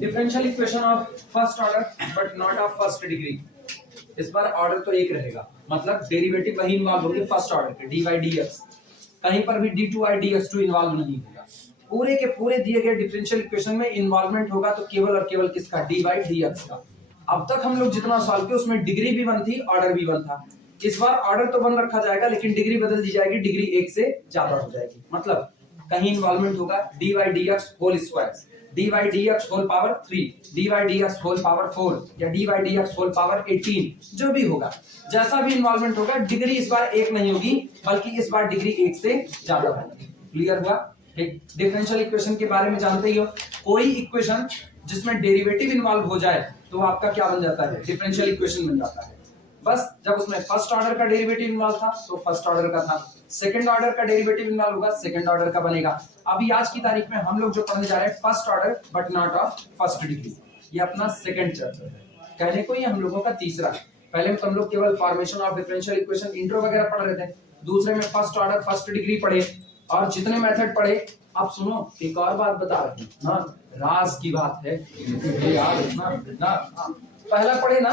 Differential equation of first order but not of first degree. इस बार order तो एक रहेगा, मतलब डेरिवेटिव वही इन्वॉल्व होंगे फर्स्ट ऑर्डर के, डी बाई डी एक्स, कहीं पर भी d2 dx2 इन्वॉल्व नहीं होगा। पूरे के पूरे दिए गए डिफरेंशियल इक्वेशन में इन्वॉल्वमेंट होगा तो केवल और केवल किसका, डी बाई डी एक्स का। अब तक हम लोग जितना सॉल्व किया उसमें डिग्री भी वन थी, ऑर्डर भी वन था। इस बार ऑर्डर तो वन रखा जाएगा लेकिन डिग्री बदल दी जाएगी, डिग्री एक से ज्यादा हो जाएगी। मतलब कहीं इन्वॉल्वमेंट होगा d by d x whole square, d by d x whole power 3, d by d x whole power 4 या d by d x whole power 18, जो भी होगा, जैसा भी इन्वॉल्वमेंट होगा, डिग्री इस बार एक नहीं होगी बल्कि इस बार डिग्री एक से ज्यादा होगी। क्लियर हुआ? ठीक। डिफरेंशियल इक्वेशन के बारे में जानते ही हो, कोई इक्वेशन जिसमें डेरिवेटिव इन्वॉल्व हो जाए तो आपका क्या बन जाता है, डिफरेंशियल इक्वेशन बन जाता है। बस जब उसमें फर्स्ट ऑर्डर का डेरिवेटिव इन्वॉल्व था तो फर्स्ट ऑर्डर का था, सेकंड ऑर्डर का डेरिवेटिव इन्वॉल्व होगा सेकंड ऑर्डर का बनेगा। अभी आज की तारीख में हम लोग जो पढ़ने जा रहे हैं first order but not of first degree, ये अपना सेकंड चैप्टर है। कहने को ये हम लोगों का तीसरा है। पहले में हम लोग केवल formation of differential equation intro वगैरह पढ़ रहे थे, दूसरे में फर्स्ट ऑर्डर फर्स्ट डिग्री पढ़े और जितने मेथड पढ़े। अब सुनो एक और बात बता रहे हैं ना, राज की बात है यार ना, पहला पढ़े ना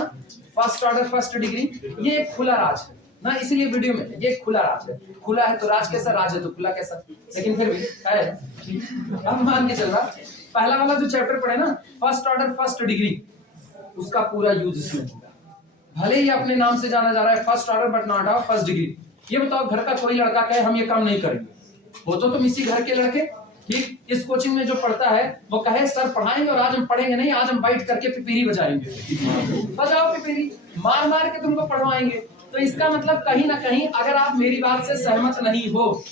फर्स्ट ऑर्डर फर्स्ट डिग्री, ये एक खुला राज है ना, इसीलिए वीडियो में ये खुला राज है। खुला है तो राज कैसा, राज है तो खुला कैसा, लेकिन फिर भी है। अब मान के चल रहा, पहला वाला जो चैप्टर पढ़े ना फर्स्ट ऑर्डर फर्स्ट डिग्री, उसका पूरा यूज इसमें होगा। भले ही अपने नाम से जाना जा रहा है first order but not of first degree. ये बताओ घर का कोई लड़का कहे हम ये काम नहीं करेंगे, वो तो तुम इसी घर के लड़के, ठीक, इस कोचिंग में जो पढ़ता है वो कहे सर पढ़ाएंगे और आज हम पढ़ेंगे नहीं, आज हम बैठ करके पिपीरी बजाएंगे, बजाओ पिपीरी, मार मार के तुमको पढ़वाएंगे। तो इसका मतलब कहीं ना कहीं अगर आप मेरी बात से सहमत नहीं हो,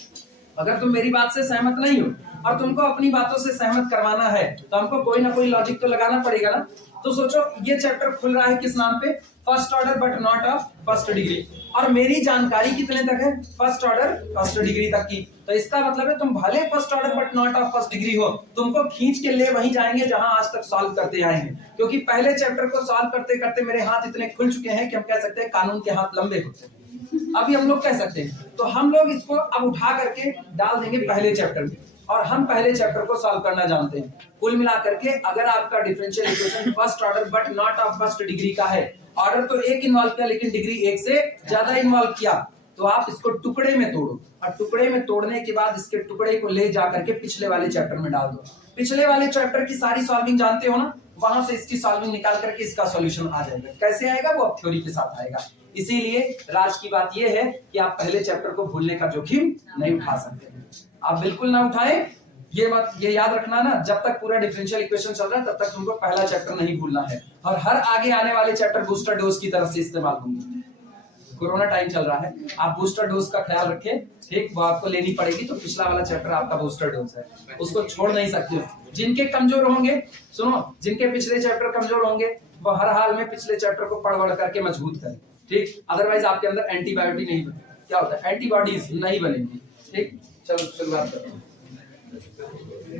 अगर तुम मेरी बात से सहमत नहीं हो और तुमको अपनी बातों से सहमत करवाना है तो हमको कोई ना कोई लॉजिक तो लगाना पड़ेगा ना। तो सोचो ये चैप्टर खुल रहा है किस नाम पे, first order but not of first degree, और मेरी जानकारी कितने तक है, फर्स्ट ऑर्डर फर्स्ट डिग्री तक की। तो इसका मतलब है तुम भले first order but not of first degree हो, तुमको खींच के ले वहीं जाएंगे जहां आज तक सॉल्व करते आए हैं। क्योंकि पहले चैप्टर को सॉल्व करते करते मेरे हाथ इतने खुल चुके हैं कि हम कह सकते हैं कानून के हाथ लंबे होते हैं। अभी हम लोग कह सकते हैं, तो हम लोग इसको अब उठा करके डाल देंगे पहले चैप्टर में, और हम पहले चैप्टर को सॉल्व करना जानते हैं। कुल मिलाकर के अगर आपका differential equation first order but not of first degree का है, ऑर्डर तो एक इन्वॉल्व किया लेकिन डिग्री एक से ज्यादा इन्वॉल्व किया, तो आप इसको टुकड़े में तोड़ो और टुकड़े में तोड़ने के बाद इसके टुकड़े को ले जाकर के पिछले वाले चैप्टर में डाल दो। पिछले वाले चैप्टर की सारी सॉल्विंग जानते हो ना, वहां से इसकी सॉल्विंग निकाल करके इसका सॉल्यूशन आ जाएगा। कैसे आएगा वो अब थ्योरी के साथ आएगा। इसीलिए राज की बात यह है कि आप पहले चैप्टर को भूलने का जोखिम नहीं उठा सकते, आप बिल्कुल ना उठाएं। ये बात ये याद रखना ना, जब तक पूरा डिफरेंशियल इक्वेशन चल रहा है तब तक तुमको पहला चैप्टर नहीं भूलना है, और हर आगे आने वाले चैप्टर बूस्टर डोज की तरफ से इस्तेमाल होंगे। कोरोना टाइम चल रहा है, आप बूस्टर डोज का ख्याल रखें, ठीक, वो आपको लेनी पड़ेगी। तो पिछला वाला चैप्टर आपका बूस्टर डोज है, उसको छोड़ नहीं सकते। जिनके कमजोर होंगे, सुनो, जिनके पिछले चैप्टर कमजोर होंगे वो हर हाल में पिछले चैप्टर को पढ़ बढ़ करके मजबूत करें, ठीक, अदरवाइज आपके अंदर एंटीबायोटिक नहीं बने, क्या होता है, एंटीबॉडीज नहीं बनेंगी। ठीक, चलो शुरुआत करते हैं।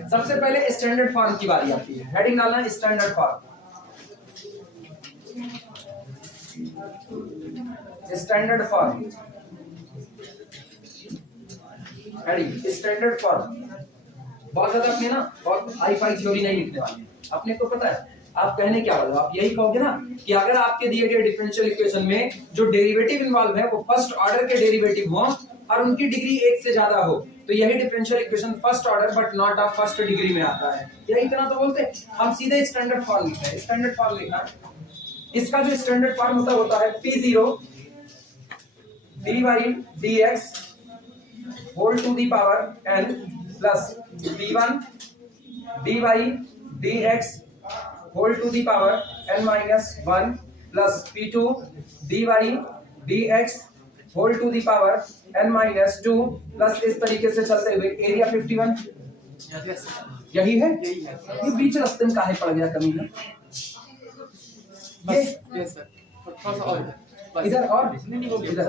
सबसे पहले स्टैंडर्ड फॉर्म की बारी आती है, हेडिंग डालना है standard form. Standard form, heading standard form. बहुत ज्यादा अपने ना बहुत हाई फाई थ्योरी नहीं लिखने वाले, अपने को पता है आप कहने क्या वाले हो। आप यही कहोगे ना कि अगर आपके दिए गए डिफरेंशियल इक्वेशन में जो डेरिवेटिव इन्वॉल्व है वो फर्स्ट ऑर्डर के डेरिवेटिव हो और उनकी डिग्री एक से ज्यादा हो, तो यही differential equation first order but not of first degree में आता है। यही इतना तो बोलते हैं, हम सीधे स्टैंडर्ड फॉर्म लिखते हैं। स्टैंडर्ड फॉर्म लिखना, इसका जो स्टैंडर्ड फॉर्म होता है P0 dy dx whole to the power n plus P1 dy dx whole to the power n minus 1 plus P2 dy dx whole to the power n minus 2 plus इस तरीके से चलते हुए area 51 यही है। ये बीच रास्ते में काहे पड़ गया कमी है, यस सर, थोड़ा सा और इधर और इधर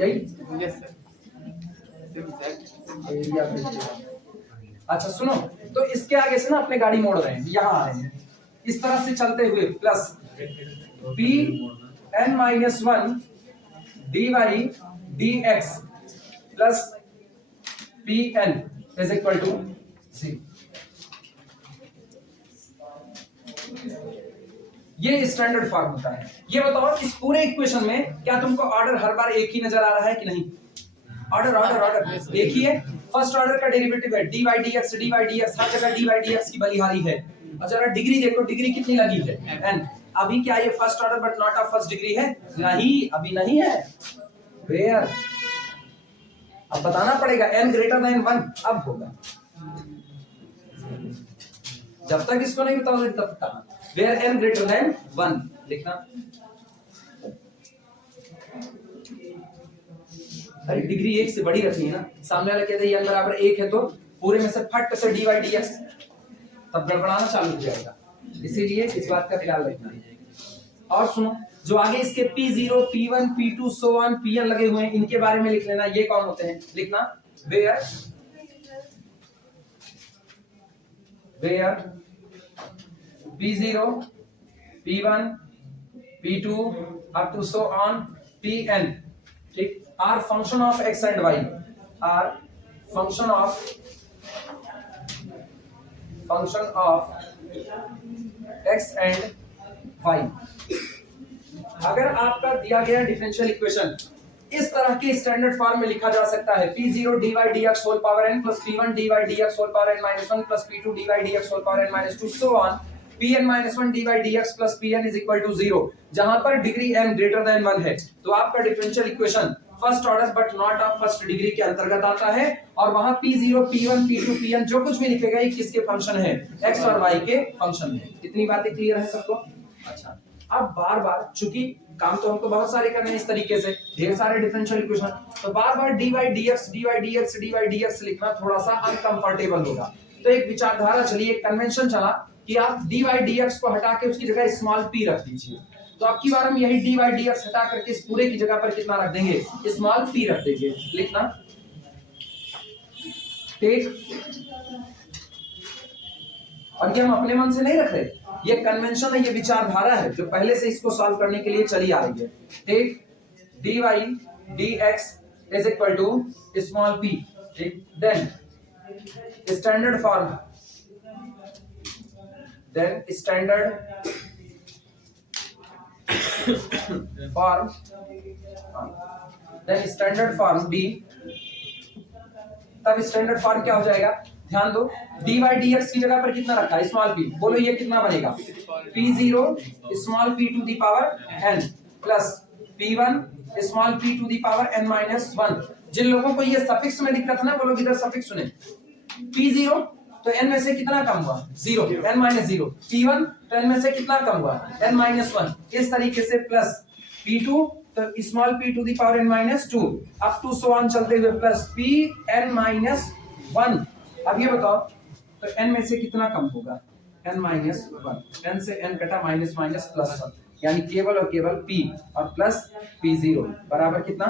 यही, यस सर। अच्छा सुनो, तो इसके आगे से ना अपने गाड़ी मोड़ रहे हैं, यहाँ आ रहे हैं, इस तरह से चलते हुए plus P n minus 1 dy dx plus pn is equal to 0। ये स्टैंडर्ड फॉर्म होता है। ये बताओ इस पूरे इक्वेशन में क्या तुमको ऑर्डर हर बार एक ही नजर आ रहा है कि नहीं? ऑर्डर ऑर्डर ऑर्डर एक ही है। फर्स्ट ऑर्डर का डेरिवेटिव है dy dx हर जगह dy dx की बलिहारी है। और जरा डिग्री देखो, डिग्री कितनी लगी है n। अभी क्या ये first order but not of first degree है? नहीं, अभी नहीं है। वेयर अब बताना पड़ेगा n ग्रेटर देन 1 अब होगा। जब तक इसको नहीं बताओगे तब तक वेयर n ग्रेटर देन 1 लिखना। अरे डिग्री 1 से बड़ी रखनी है ना। सामने वाला कहते हैं n बराबर 1 है तो पूरे में से फट से dy dx तब गड़बड़ाना चालू हो जाएगा। इसीलिए इस बात का ख्याल रखना है। और सुनो, जो आगे इसके p0 p1 p2 so on pn लगे हुए हैं इनके बारे में लिख लेना। ये कौन होते हैं? लिखना where p0 p1 p2 up to so on pn, ठीक, are function of x and y, are function of x and y। अगर आपका दिया गया डिफरेंशियल इक्वेशन इस तरह के स्टैंडर्ड फॉर्म में लिखा जा सकता है p0 dy dx whole power n plus p1 dy dx whole power n minus 1 plus p2 dy dx whole power n minus 2 so on pn minus 1 dy dx plus pn is equal to 0, जहां पर degree n greater than 1 है तो आपका differential equation first order but not of first degree के अंतर्गत आता है। और वहां p0 p1 p2 pn जो कुछ भी लिखेगा ये किसके फंक्शन है? x और y के फंक्शन है। कितनी बातें क्लियर है सबको? अच्छा, अब बार बार चूंकि काम तो हमको बहुत सारे करने हैं इस तरीके से, ढेर सारे डिफरेंशियल इक्वेशन, तो बार बार dy dx लिखना थोड़ा सा अनकंफर्टेबल होगा। तो एक विचारधारा चली, एक कन्वेंशन चला कि आप dy dx को हटा के उसकी जगह स्मॉल p रख दीजिए। तो अब की बार हम यही dy dx हटा करके इस पूरे की जगह पर कितना रख देंगे? स्मॉल p रख देंगे। लिखना ठीक। और ये हम अपने मन से नहीं रख रहे, ये कन्वेंशन है, ये विचारधारा है जो पहले से इसको सॉल्व करने के लिए चली आ रही है। ठीक, dy dx is equal to small p, ठीक, then standard form, then standard form, then standard form b, तब स्टैंडर्ड फॉर्म क्या हो जाएगा? ध्यान दो, dy dx की जगह पर कितना रखा है? Small p। बोलो ये कितना बनेगा? p0 small p to the power n plus p1 small p to the power n minus 1। जिन लोगों को ये सफिक्स में दिक्कत है ना वो लोग इधर सफिक्स सुने। p0 तो n में से कितना कम हुआ? 0, n माइनस 0। p1 तो n में से कितना कम हुआ? n minus 1। इस तरीके से प्लस p2 तो small p to the power n minus 2 up to so on चलते हुए प्लस p n माइनस 1। अब ये बताओ तो n में से कितना कम होगा? n minus 1। n से n कटा माइनस माइनस प्लस 1, यानी केवल और केवल p और प्लस p0 बराबर कितना?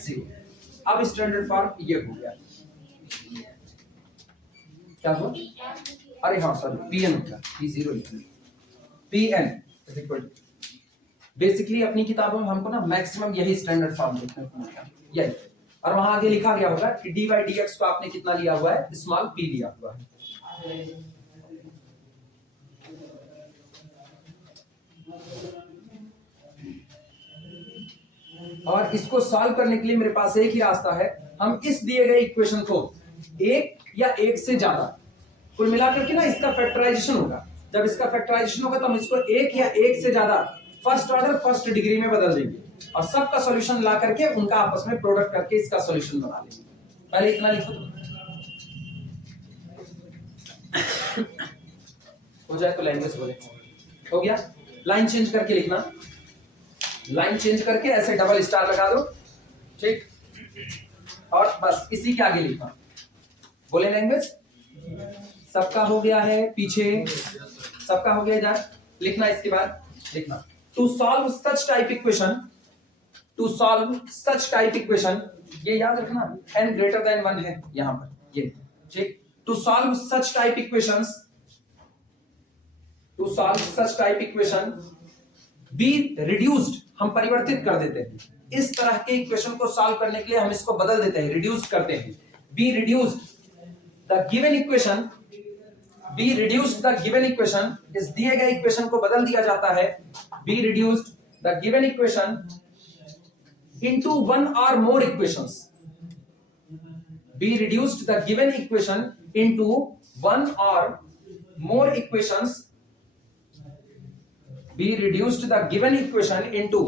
0। अब स्टैंडर्ड फॉर्म ये हो गया। क्या हुआ? अरे हाँ सॉरी, pn हो गया, p0 लिखना। pn is equal to, basically अपनी किताबों में हमको ना मैक्सिमम यही स्टैंडर्ड फॉर्म देखने को मिलता है, यही। और वहां आगे लिखा गया होगा कि dy dx को आपने कितना लिया हुआ है? स्मॉल p लिया हुआ है। और इसको सॉल्व करने के लिए मेरे पास एक ही रास्ता है। हम इस दिए गए इक्वेशन को एक या एक से ज्यादा कुल मिलाकर के ना इसका फैक्टराइजेशन होगा। जब इसका फैक्टराइजेशन होगा तो हम इसको एक या एक से ज्यादा फर्स्ट ऑर्डर फर्स्ट डिग्री में बदल देंगे और सबका सॉल्यूशन ला करके उनका आपस में प्रोडक्ट करके इसका सॉल्यूशन बना लेंगे। पहले इतना लिखो हो जाए तो लैंग्वेज बोले। हो गया? लाइन चेंज करके लिखना, लाइन चेंज करके ऐसे डबल स्टार लगा दो, ठीक, और बस इसी के आगे लिखना। बोले लैंग्वेज सबका हो गया है, पीछे सबका हो गया इधर। लिखना इसके बाद लिखना to solve such type equation, to solve such type equation, ये याद रखना n ग्रेटर देन 1 है यहां पर ये, ठीक। To solve such type equations, to solve such type equation be reduced हम परिवर्तित कर देते हैं, इस तरह के इक्वेशन को सॉल्व करने के लिए हम इसको बदल देते हैं, रिड्यूस करते हैं। Be reduced the given equation, be reduced the given equation, इस दिए गए इक्वेशन को बदल दिया जाता है, be reduced the given equation into one or more equations, be reduced the given equation into one or more equations, be reduced the given equation into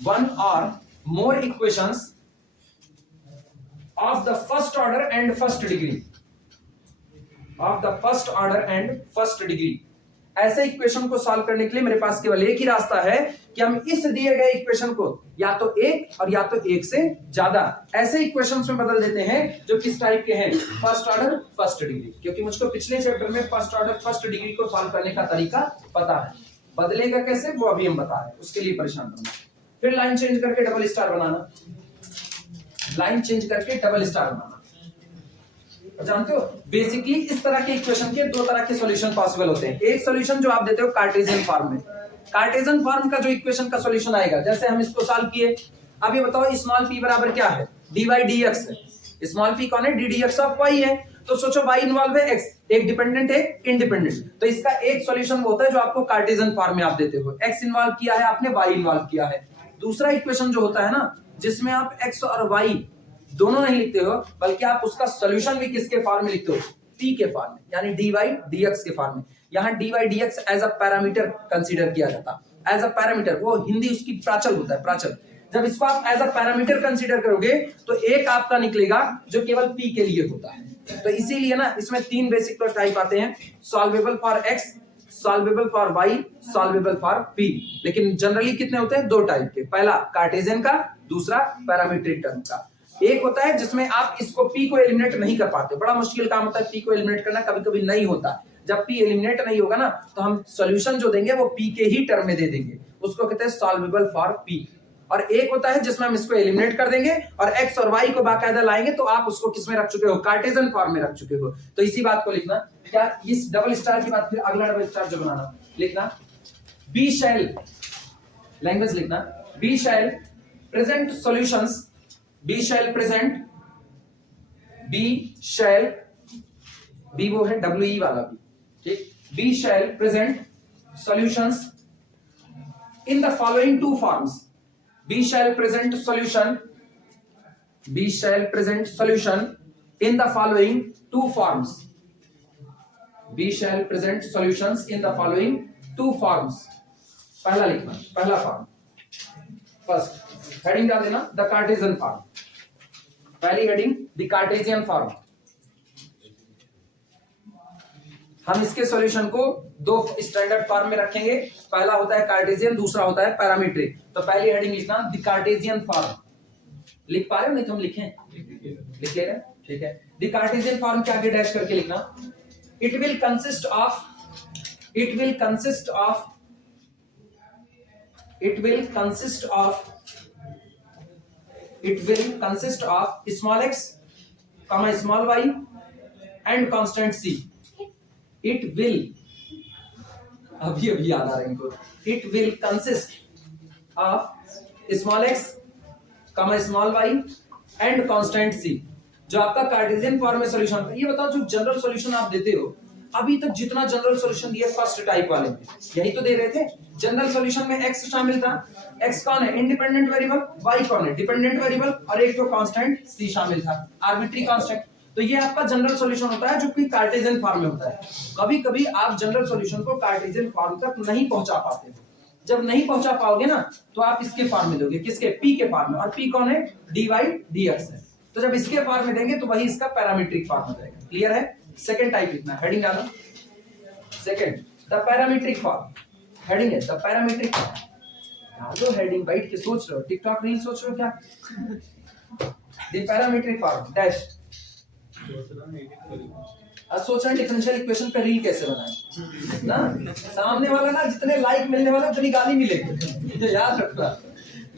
one or more equations of the first order and first degree, of the first order and first degree। ऐसे equation को solve करने के लिए मेरे पास केवल एक ही रास्ता है कि हम इस दिए गए इक्वेशन को या तो एक और या तो एक से ज्यादा ऐसे इक्वेशंस में बदल देते हैं जो किस टाइप के हैं, फर्स्ट ऑर्डर फर्स्ट डिग्री। क्योंकि मुझको पिछले चैप्टर में फर्स्ट ऑर्डर फर्स्ट डिग्री को सॉल्व करने का तरीका पता है, बदलेगा कैसे वो अभी हम बता रहे हैं, उसके लिए परेशान करना। फिर लाइन चेंज करके डबल स्टार बनाना, लाइन चेंज करके डबल स्टार बनाना। जानते हो बेसिकली इस तरह के इक्वेशन के दो तरह के सॉल्यूशन पॉसिबल होते हैं। एक सॉल्यूशन जो आप देते हो कार्टेशियन फॉर्म में, कार्टेशियन फॉर्म का जो इक्वेशन का सॉल्यूशन आएगा, जैसे हम इसको सॉल्व किए, अब ये बताओ स्मॉल p बराबर क्या है, dy dx है। स्मॉल p कौन है, d dx ऑफ y है। तो सोचो y इन्वॉल्व है x, एक डिपेंडेंट है इंडिपेंडेंट, तो इसका एक सॉल्यूशन होता है जो आपको कार्टेशियन फॉर्म में आप देते हो, x इन्वॉल्व किया है आपने, y इन्वॉल्व किया है। दूसरा इक्वेशन जो होता है ना, जिसमें आप x और y दोनों नहीं लिखते हो, बल्कि आप उसका सॉल्यूशन भी किसके फॉर्म में लिखते हो, p के फॉर्म में, यानी dy dx के फॉर्म में। यहाँ dy dx as a parameter consider किया जाता, एज अ पैरामीटर, वो हिंदी उसकी प्राचल होता है, प्राचल। जब इसको आप एज अ पैरामीटर कंसीडर करोगे तो एक आपका निकलेगा जो केवल p के लिए होता है। तो इसीलिए ना इसमें तीन बेसिक टाइप आते हैं, solvable for x, solvable for y, solvable for p। लेकिन जनरली कितने होते हैं, दो टाइप के, पहला कार्टेशियन का, दूसरा पैरामीट्रिक टर्म का। एक होता है जिसमें आप इसको p को एलिमिनेट नहीं कर पाते, बड़ा मुश्किल काम होता है p को एलिमिनेट करना, कभी कभी नहीं होता। जब p एलिमिनेट नहीं होगा ना तो हम सॉल्यूशन जो देंगे वो p के ही टर्म में दे देंगे, उसको कहते हैं सॉल्वेबल फॉर p। और एक होता है जिसमें हम इसको एलिमिनेट कर देंगे और x और y को बाकायदा लाएंगे, तो आप उसको किसमें रख चुके हो, कार्टेशियन फॉर्म में रख चुके हो। तो इसी बात को लिखना, क्या इस डबल स्टार की बात, फिर अगला डबल स्टार जो बनाना, लिखना b shall, लैंग्वेज लिखना, b shall present solutions, B shall present, B shall, B वो है WE वाला B, ठीक, B shall present solutions in the following two forms, B shall present solution, B shall present solution in the following two forms, B shall present solutions in the following two forms। पहला लिखना, पहला form, first heading डाल देना the Cartesian form, पहली heading the Cartesian form. हम इसके solution को दो स्टैंडर्ड फॉर्म में रखेंगे, पहला होता है कार्टेशियन, दूसरा होता है पैरामीट्रिक। तो पहली हेडिंग लिखना द कार्टेशियन फॉर्म, लिख पा रहे हो, नहीं तो हम लिखें, लिख ले रहे, ठीक है। द कार्टेशियन फॉर्म के आगे डैश करके लिखना, it will consist of, it will consist of, it will consist of, it will consist of small x comma small y and constant c। it will, अभी अभी याद आ रहा है इनको, it will consist of small x comma small y and constant c। जो आपका Cartesian form में solution, ये बताओ जो जनरल सॉल्यूशन आप देते हो, अभी तक जितना जनरल सॉल्यूशन दिया फर्स्ट टाइप वाले में यही तो दे रहे थे। जनरल सॉल्यूशन में x शामिल था, x कौन है, इंडिपेंडेंट वेरिएबल, y कौन है, डिपेंडेंट वेरिएबल, और एक तो कांस्टेंट c शामिल था, आर्बिट्री कांस्टेंट। तो ये आपका जनरल सॉल्यूशन होता है जो कि कार्टेशियन फॉर्म में होता है। कभी कभी आप जनरल सॉल्यूशन को कार्टेशियन फॉर्म तक नहीं पहुंचा पाते, जब नहीं पहुंचा पाओगे ना तो आप इसके फॉर्म में दोगे, किसके, p के फॉर्म में, और p कौन है, dy dx है। तो जब इसके फॉर्म में देंगे तो वही इसका पैरामीट्रिक फॉर्म हो जाएगा। क्लियर है। सेकंड टाइप लिखना, हेडिंग डालो, second the parametric form, heading है द पैरामीट्रिक फॉर्म। डालो हेडिंग, बैठ के सोच रहे हो, टिकटॉक रील सोच रहे हो क्या, द पैरामीट्रिक फॉर्म डैश। आज सोच रहे हैं डिफरेंशियल इक्वेशन पे रील कैसे बनाएं ना, सामने वाला ना जितने लाइक मिलने वाला उतनी गाली मिलेगी, ये याद रखना।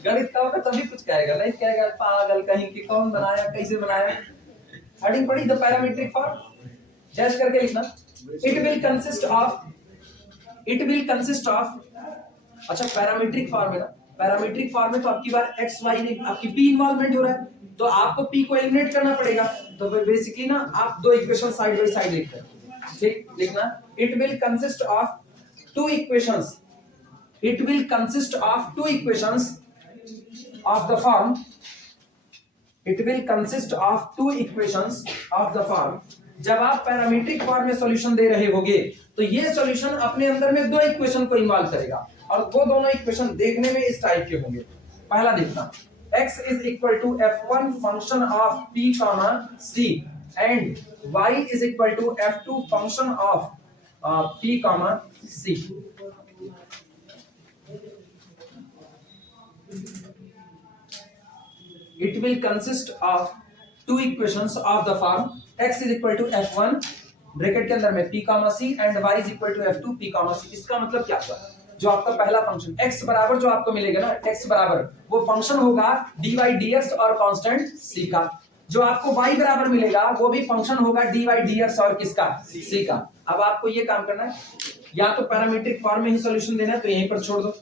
गणित का होगा तभी कुछ कहेगा, नहीं कहेगा पागल कहीं की, कौन बनाया, कैसे बनाया। हेडिंग पढ़ी द पैरामीट्रिक फॉर्म, डैश करके लिखना, it will consist of, it will consist of अच्छा पैरामीट्रिक फॉर्म है ना, पैरामीट्रिक फॉर्म में तो आपकी बार एक्स वाई नहीं, आपकी पी इन्वॉल्वमेंट हो रहा है, तो आपको पी को एलिमिनेट करना पड़ेगा। तो बेसिकली ना आप दो इक्वेशन साइड बाय साइड लिखते हैं, ठीक, लिखना it will consist of two equations, it will consist of two equations of the form, it will consist of two equations of the form. जब आप पैरामीट्रिक फॉर्म में सॉल्यूशन दे रहे होगे तो ये सॉल्यूशन अपने अंदर में दो इक्वेशन को इन्वॉल्व करेगा और वो दोनों इक्वेशन देखने में इस टाइप के होंगे। पहला देखना x is equal to f1 function of p comma c and y is equal to f2 function of p comma c। It will consist of two equations of the form x is equal to f1 bracket के अंदर में p comma c and y is equal to f2 p comma c। इसका मतलब क्या हुआ, जो आपका पहला फंक्शन x बराबर जो आपको मिलेगा ना, x बराबर वो फंक्शन होगा dy dx और कांस्टेंट c का। जो आपको y बराबर मिलेगा वो भी फंक्शन होगा dy dx और किसका, c का। अब आपको ये काम करना है, या तो पैरामीट्रिक फॉर्म में ही सॉल्यूशन देना है तो यहीं पर छोड़ दो,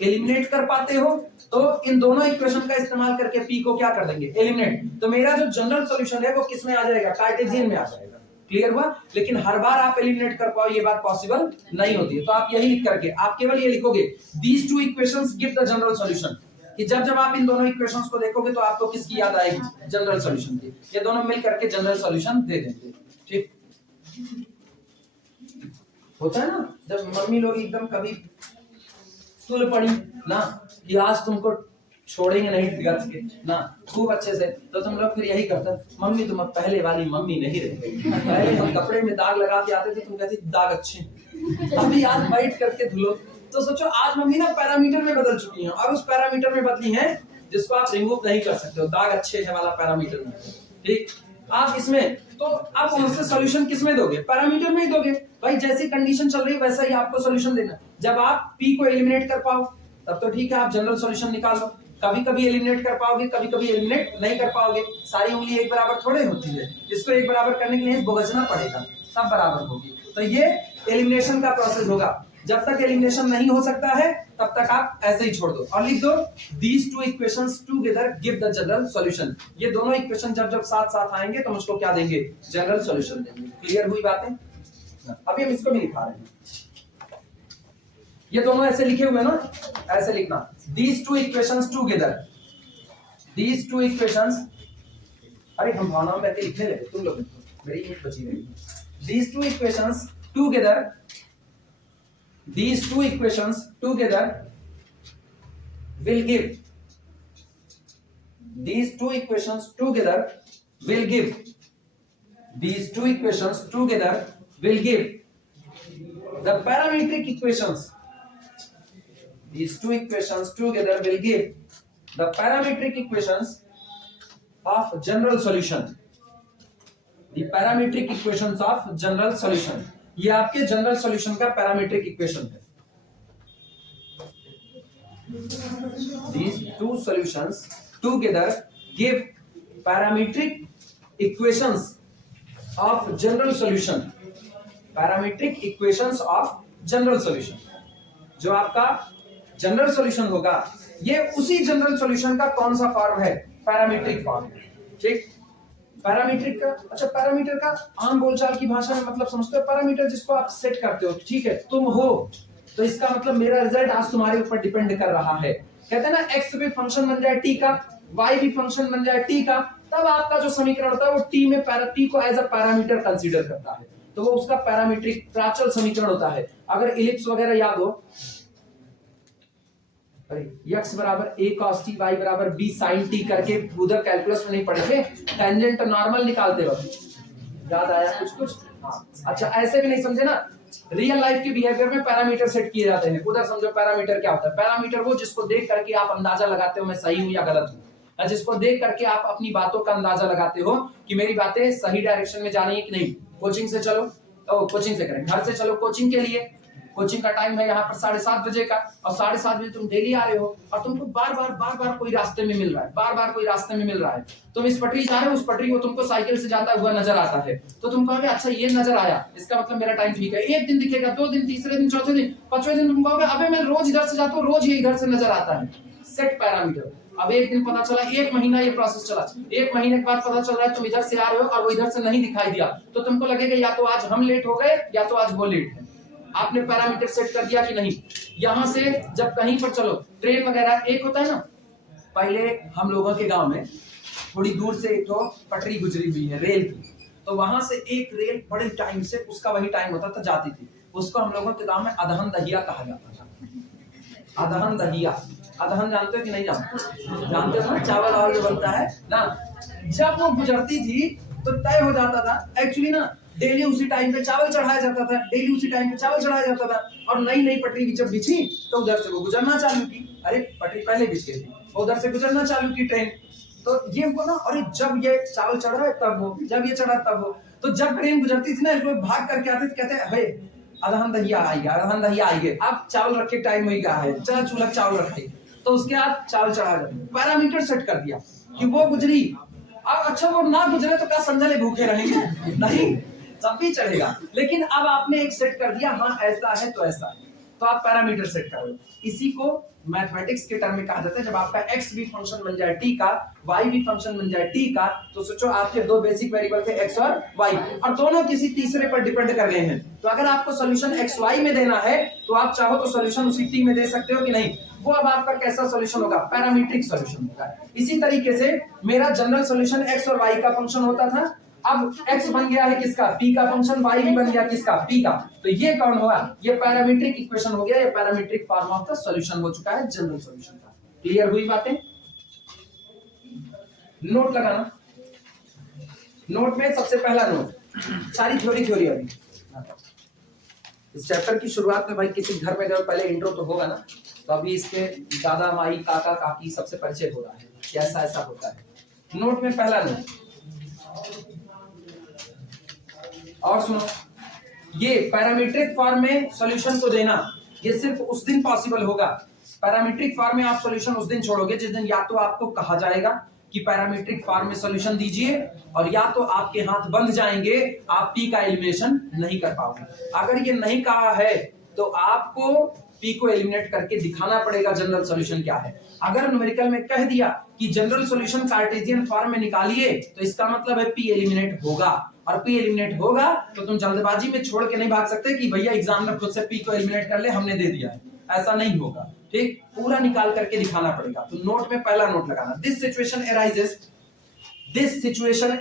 एलिमिनेट कर पाते हो तो इन दोनों इक्वेशन का इस्तेमाल करके p को क्या कर देंगे, एलिमिनेट। तो मेरा जो जनरल सॉल्यूशन है वो किस में आ जाएगा, कार्टेशियन में आ जाएगा। क्लियर हुआ? लेकिन हर बार आप एलिमिनेट कर पाओ ये बात पॉसिबल नहीं होती है, तो आप यही लिख करके आप केवल ये लिखोगे these two equations give the general solution, कि जब जब आप इन दोनों इक्वेशंस को देखोगे तो आपको किसकी याद आएगी, जनरल सॉल्यूशन की। ये दोनों मिल करके जनरल सॉल्यूशन दे देंगे। ठीक होता है ना, जब मम्मी लोग एकदम कभी सुल पड़ी ना कि आज तुमको छोड़ेंगे नहीं गच के ना खूब अच्छे से, तो तुम लोग फिर यही करते, मम्मी तुम अब पहले वाली मम्मी नहीं रह गई। पहले हम कपड़े में दाग लगा के आते थे, तुम कहती दाग अच्छे, अभी आज वाइट करके धुलो। तो सोचो आज मम्मी ना पैरामीटर में बदल चुकी हैं, और उस पैरामीटर में बदली हैं जिसको आप रिमूव नहीं कर सकते हो, दाग अच्छे है वाला पैरामीटर में। ठीक, आप इसमें तो आप उनसे सॉल्यूशन किस में दोगे, पैरामीटर में ही दोगे भाई। जैसी कंडीशन चल रही है वैसा ही आपको सॉल्यूशन देना। जब आप p को एलिमिनेट कर पाओ तब तो ठीक है, आप जनरल सॉल्यूशन निकाल लो। कभी कभी एलिमिनेट कर पाओगे, कभी कभी एलिमिनेट नहीं कर पाओगे। सारी उंगली एक बराबर थोड़े होती है, इसको एक बराबर करने के लिए भुगतना पड़ेगा तब बराबर होगी। तो ये एलिमिनेशन का प्रोसेस होगा। जब तक एलिमिनेशन नहीं हो सकता है तब तक आप ऐसे ही छोड़ दो और लिख दो these two equations together give the general solution। ये दोनों इक्वेशन जब जब साथ साथ आएंगे तो मुझको क्या देंगे, जनरल सॉल्यूशन देंगे। क्लियर हुई बातें? अभी हम इसको भी लिखा रहे हैं, ये दोनों ऐसे लिखे हुए ना, ऐसे लिखना these two equations together, these two equations। अरे हम भावनाओं में ऐसे लिखने लगे, तुम लोग मेरी ईंट बची रही। these two equations together, these two equations together will give, these two equations together will give, these two equations together will give the parametric equations, these two equations together will give the parametric equations of general solution, the parametric equations of general solution। ये आपके general solution का parametric equation है। These two solutions together give parametric equations of general solution, parametric equations of general solution। जो आपका general solution होगा ये उसी general solution का कौन सा फॉर्म है, पैरामीट्रिक फॉर्म। ठीक, पैरामीट्रिक का, अच्छा पैरामीटर का आम बोलचाल की भाषा में मतलब समझते हो, पैरामीटर जिसको आप सेट करते हो। ठीक है, तुम हो तो इसका मतलब मेरा रिजल्ट आज तुम्हारे ऊपर डिपेंड कर रहा है। कहते हैं ना x भी फंक्शन बन जाए t का, y भी फंक्शन बन जाए t का, तब आपका जो समीकरण होता है वो t में t को एज अ पैरामीटर कंसीडर करता है, तो वो उसका पैरामीट्रिक प्राचल समीकरण होता है। अगर इलिप्स वगैरह याद हो, x बराबर a cos t, y बराबर b sin t करके उधर कैलकुलस में नहीं पढ़े थे, टेंजेंट नॉर्मल निकालते वक्त याद आया कुछ कुछ? हाँ, अच्छा ऐसे भी नहीं समझे ना, रियल लाइफ के बिहेवियर में पैरामीटर सेट किए जाते हैं। उधर समझो पैरामीटर क्या होता है, पैरामीटर वो जिसको देख करके आप अंदाजा लगाते हो मैं सही हूं या गलत हूं, जिसको देख करके आप अपनी बातों का अंदाजा लगाते हो कि मेरी बातें सही डायरेक्शन में जा रही है कि नहीं। कोचिंग से चलो तो कोचिंग से करें, घर से चलो कोचिंग के लिए, कोचिंग का टाइम है यहाँ पर 7:30 बजे का, और 7:30 बजे तुम डेली आ रहे हो, और तुमको बार बार कोई रास्ते में मिल रहा है, बार कोई रास्ते में मिल रहा है, तुम इस पटरी जा रहे हो, उस पटरी को तुमको साइकिल से जाता हुआ नजर आता है, तो तुम कहोगे अच्छा ये नजर आया, इसका मतलब मेरा टाइम ठीक है। एक दिन दिखेगा, 2 दिन, तीसरे दिन, चौथे दिन, पांचवें दिन तुम कहोगे अबे मैं रोज इधर से जाता हूँ, रोज ये इधर से नजर आता है। Set parameter. अब एक दिन पता चला, 1 महीना ये प्रोसेस चला, 1 महीने के बाद पता चल रहा है तुम इधर से आ रहे हो और वो इधर से नहीं दिखाई दिया, तो तुमको लगेगा या तो आज हम लेट हो गए या तो आज वो लेट है। आपने पैरामीटर सेट कर दिया कि नहीं। यहां से जब कहीं पर चलो, ट्रेन वगैरह, एक होता है ना, पहले हम लोगों के गांव में थोड़ी दूर से एक तो पटरी गुजरी हुई है रेल की, तो वहां से एक रेल बड़े टाइम से, उसका वही टाइम होता था, जाती थी, उसको हम लोगों के गांव में अधहन दहिया कहा जाता था। अधहन दहिया, अधहन जानते हो कि नहीं जानते? जानते हो ना, चावल और जो बनता है ना, जब वो गुजरती थी तो तय हो जाता था एक्चुअली ना, डेली उसी टाइम पे चावल चढ़ाया जाता था, डेली उसी टाइम पे चावल चढ़ाया जाता था, और नई नई पटरी जब बिछी तो उधर से वो गुजरना चालू की, अरे पटरी पहले बिछ गई थी, उधर से गुजरना चालू की ट्रेन, तो ये हुआ ना, अरे जब ये चावल चढ़ रहा है तब वो, जब ये चढ़ा तब वो, तो जब ट्रेन गुजरती थी ना, लोग भाग करके आते थे, कहते हे अधहन दहिया आई गया, अधहन दहिया आई गया, अब चावल रखे टाइम हो गया है, चला चूल्हा चावल रखे, तो उसके बाद चावल चढ़ा जाते। पैरामीटर सेट कर दिया कि वो गुजरी, अब अच्छा वो ना गुजरे तो क्या संजले भूखे रहेंगे? नहीं, तब भी चढ़ेगा, लेकिन अब आपने एक सेट कर दिया, हाँ ऐसा है तो ऐसा है, तो आप पैरामीटर सेट कर रहे हो। इसी को मैथमेटिक्स के टर्म में कहा जाता है, जब आपका x भी फंक्शन बन जाए t का, y भी फंक्शन बन जाए t का, तो सोचो आपके 2 बेसिक वेरिएबल थे x और y, और दोनों किसी तीसरे पर डिपेंड कर रहे हैं, तो अगर आपको सॉल्यूशन x y में देना है तो आप चाहो तो सॉल्यूशन उसी t में दे सकते हो कि नहीं, वो अब आपका कैसा सॉल्यूशन होगा? पैरामीट्रिक सॉल्यूशन होगा। इसी तरीके से मेरा जनरल सॉल्यूशन x और y का फंक्शन होता था, अब x बन गया है किसका? p का फंक्शन, y भी बन गया किसका? p का, तो ये कौन हुआ? ये पैरामीट्रिक इक्वेशन हो गया, ये parametric form of the solution हो चुका है जनरल सॉल्यूशन का। क्लियर हुई बातें? नोट लगाना, नोट में सबसे पहला नोट, सारी थ्योरी अभी इस चैप्टर की शुरुआत में, भाई किसी घर में जब पहले इंट्रो तो होगा ना, तो अभी इसके दादा माई काका काकी सबसे परिचय हो रहा है कि ऐसा ऐसा होता है। नोट में पहला नोट, और सुनो, ये पैरामीट्रिक फॉर्म में सॉल्यूशन को देना, ये सिर्फ उस दिन पॉसिबल होगा, पैरामीट्रिक फॉर्म में आप सॉल्यूशन उस दिन छोड़ोगे जिस दिन या तो आपको कहा जाएगा कि पैरामीट्रिक फॉर्म में सॉल्यूशन दीजिए, और या तो आपके हाथ बंध जाएंगे, आप p का एलिमिनेशन नहीं कर पाओगे। अगर ये नहीं कहा है तो आपको p को एलिमिनेट करके दिखाना पड़ेगा जनरल सॉल्यूशन क्या है। अगर न्यूमेरिकल में कह दिया कि जनरल सॉल्यूशन कार्टेशियन फॉर्म में निकालिए, तो इसका मतलब है p एलिमिनेट होगा, और p एलिमिनेट होगा तो तुम जल्दबाजी में छोड़ के नहीं भाग सकते कि भैया एग्जाम में खुद से p को एलिमिनेट कर ले, हमने दे दिया है, ऐसा नहीं होगा, ठीक, पूरा निकाल करके दिखाना पड़ेगा। तो नोट में पहला नोट लगाना, दिस सिचुएशन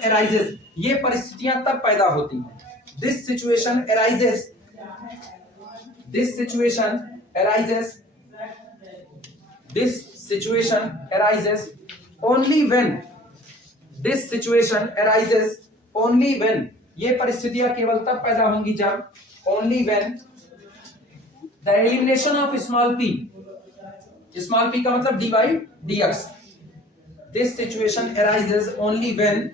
अराइजेस, ये परिस्थितियां तब पैदा होती हैं, this situation arises only when, ये परिस्थितियां केवल तब पैदा होंगी जब, only when the elimination of small p का मतलब d by dx, this situation arises only when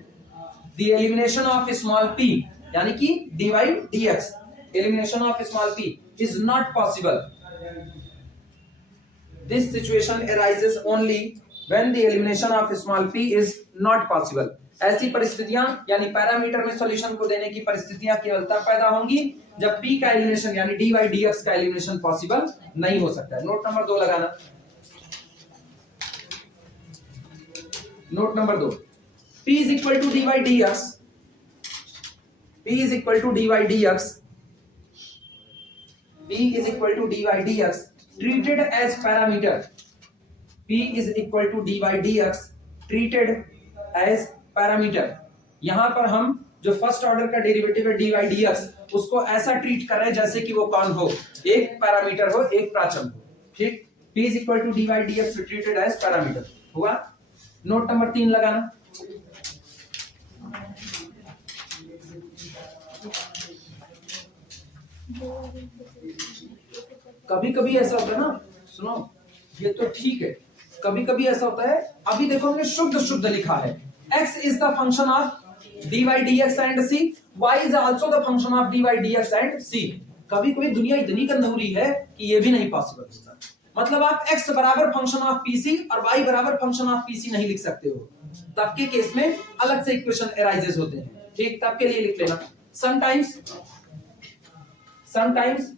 the elimination of small p, यानी कि d by dx, elimination of small p is not possible, this situation arises only when the elimination of small p is not possible. ऐसी परिस्थितियां, यानी parameter में solution को देने की परिस्थितियां केवल तब पैदा होंगी जब p का एलिमिनेशन यानी d by dx का एलिमिनेशन पॉसिबल नहीं हो सकता है। नोट नंबर 2 लगाना, note number 2, p is equal to d by dx, p is equal to d by dx, p is equal to d by dx treated as parameter, p is equal to d by dx treated as parameter. यहां पर हम जो first order का derivative है dy dx, उसको ऐसा treat कर रहे हैं जैसे कि वो कौन हो? एक पैरामीटर हो, एक प्राचल हो, ठीक। p is equal to dy dx treated as parameter हुआ। नोट नंबर 3 लगाना, कभी कभी ऐसा होता है ना, सुनो ये तो ठीक है, कभी कभी ऐसा होता है, अभी देखो हमने शुद्ध शुद्ध लिखा है, x is the function of dy dx and c, y is also the function of dy dx and c, कभी कभी दुनिया इतनी गंदौरी है कि ये भी नहीं पॉसिबल होता। मतलब आप x बराबर फंक्शन ऑफ पीसी और y बराबर फंक्शन ऑफ पीसी नहीं लिख सकते हो, तब के केस में अलग से इक्वेशन अराइजेस होते हैं। ठीक, तब के लिए लिख लेना sometimes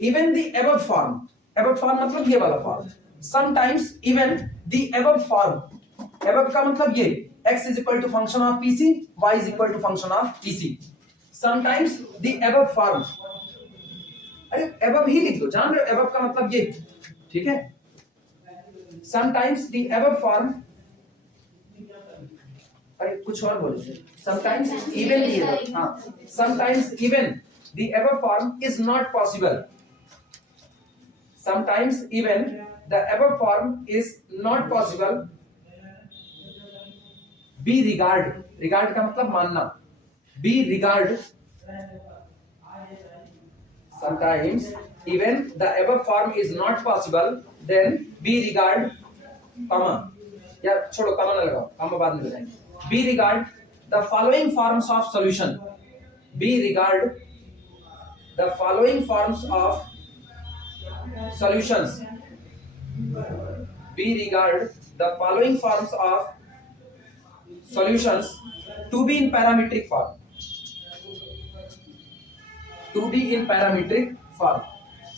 even the above form, above form मतलब ये वाला form, sometimes even the above form, above का मतलब ये x is equal to function of pc, y is equal to function of pc, sometimes the above form, अरे above ही लिख दो, जान रहे हो above का मतलब ये, ठीक है। sometimes the above form, अरे कुछ और बोले थे, sometimes even the above, हाँ, sometimes even the above form is not possible, sometimes even the above form is not possible, be regard, regard का मतलब मानना, be regard sometimes even the above form is not possible, then be regard comma, या छोड़ो comma ना लगाओ, comma बाद में लगाएंगे, be regard the following forms of solution, be regard the following forms of solutions, be regard the following forms of solutions to be in parametric form, to be in parametric form।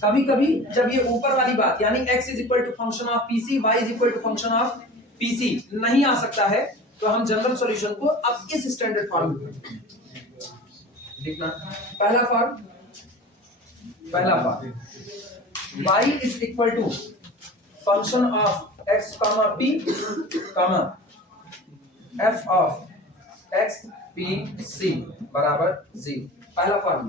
कभी कभी जब ये ऊपर वाली बात यानी x is equal to function of pc, y is equal to function of pc नहीं आ सकता है, तो हम जनरल सॉल्यूशन को अब इस स्टैंडर्ड फॉर्म में लिखना। पहला form y is equal to function of x, p, f of x p c बराबर 0, पहला फॉर्म।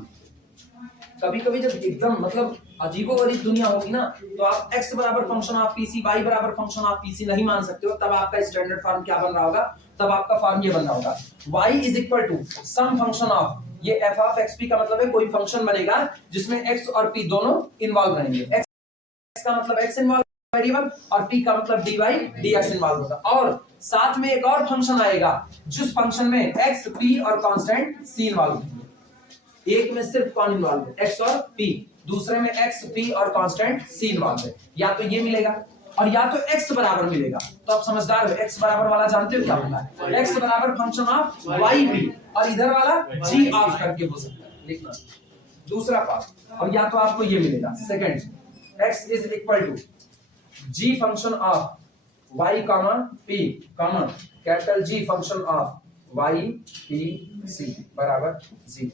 कभी कभी जब एकदम मतलब अजीबोगरीब दुनिया होगी ना, तो आप x बराबर फंक्शन ऑफ पीसी, y बराबर फंक्शन ऑफ पीसी नहीं मान सकते हो, तब आपका स्टैंडर्ड फॉर्म क्या बन रहा होगा, तब आपका फॉर्म ये बन रहा होगा y is equal to some function of, ये f ऑफ xp का मतलब है कोई फंक्शन बनेगा जिसमें x और p दोनों इन्वॉल्व रहेंगे, x का मतलब x इन्वॉल्व वेरिएबल और p का मतलब dy dx इन्वॉल्व होगा, और साथ में एक और फंक्शन आएगा जिस फंक्शन में x p और कांस्टेंट c इन्वॉल्व होंगे। एक में सिर्फ कौन इन्वॉल्व है, x और p, दूसरे में x p और कांस्टेंट c इन्वॉल्व है। या तो ये मिलेगा और या तो x बराबर मिलेगा, तो आप समझदार हो, x बराबर वाला जानते हो क्या होता है, x बराबर फंक्शन ऑफ y p और इधर वाला g ऑफ करके हो सकता है, लिखना दूसरा पार्ट। और या तो आपको ये मिलेगा second x is equal to g function of y comma p comma capital G function of y p c बराबर 0।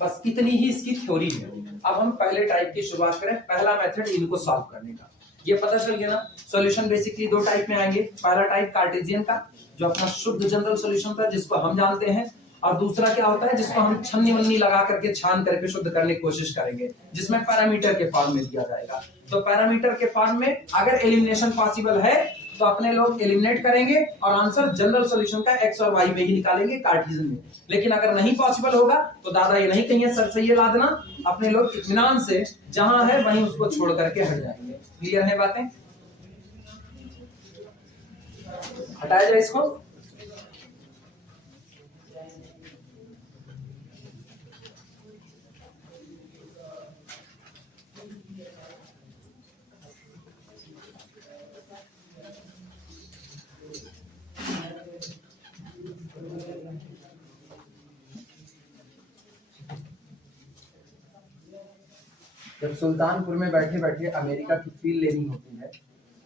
बस इतनी ही इसकी थ्योरी है। अब हम पहले टाइप की शुरुआत करें, पहला मेथड इनको सॉल्व करने का। ये पता चल गया ना, सॉल्यूशन बेसिकली दो टाइप में आएंगे, पहला टाइप कार्टेशियन का जो अपना शुद्ध जनरल सॉल्यूशन था जिसको हम जानते हैं, और दूसरा क्या होता है जिसको हम छन्नी वन्नी लगा करके छान करके शुद्ध करने की कोशिश करेंगे, जिसमें पैरामीटर के फॉर्म में दिया जाएगा। तो पैरामीटर के फॉर्म में अगर एलिमिनेशन पॉसिबल है तो अपने लोग एलिमिनेट करेंगे और आंसर जनरल सॉल्यूशन का x और y में ही निकालेंगे कार्टेशियन में। लेकिन अगर नहीं पॉसिबल होगा तो दादा ये नहीं कहिए सर से ये ला देना, अपने लोग इत्मीनान से जहां है वहीं उसको छोड़ करके हट जाएंगे। क्लियर है बातें? हटाया जाए इसको। जब सुल्तानपुर में बैठे बैठे अमेरिका की फील लेनी होती है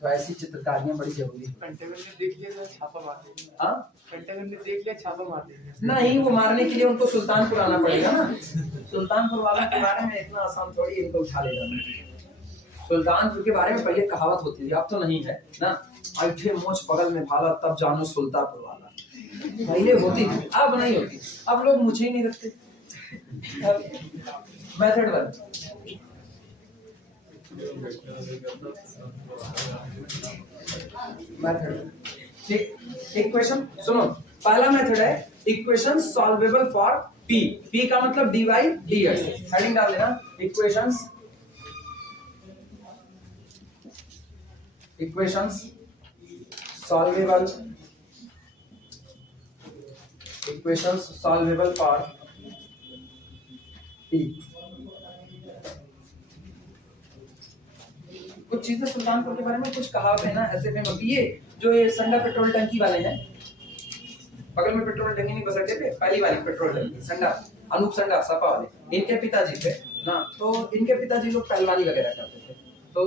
तो ऐसी चित्रकारियां बड़ी जरूरी है। पेंटागन ने देख लिया तो छापा मार देंगे। हाँ, पेंटागन ने देख लिया छापा मार देंगे। नहीं, वो मारने के लिए उनको सुल्तानपुर आना पड़ेगा ना। सुल्तानपुर वालों के बारे में इतना आसान थोड़ी इनको उठा ले जाना। सुल्तानपुर के बारे में पहले कहावत होती थी, अब तो नहीं है ना, ऐठे मोच बगल में भाला तब जानो सुल्तानपुर वाला, पहले होती थी अब नहीं होती। अब लोग मुझे ही नहीं रखते। मेथड 1 मेथड, ठीक, इक्वेशन सुनो, पहला मेथड है equation solvable for p, p का मतलब dy dx, हेडिंग डाल देना equations equations solvable for P। कुछ चीजें सुल्तानपुर के बारे में कुछ कहावत है ना ऐसे में ये जो ये संडा पेट्रोल टंकी वाले हैं, बगल में पेट्रोल टंकी नहीं बस अड्डे पे पहली वाली पेट्रोल टंकी संडा, अनूप संडा सपा वाले, इनके पिताजी थे ना, तो इनके पिताजी लोग पहलवानी वगैरह करते थे, तो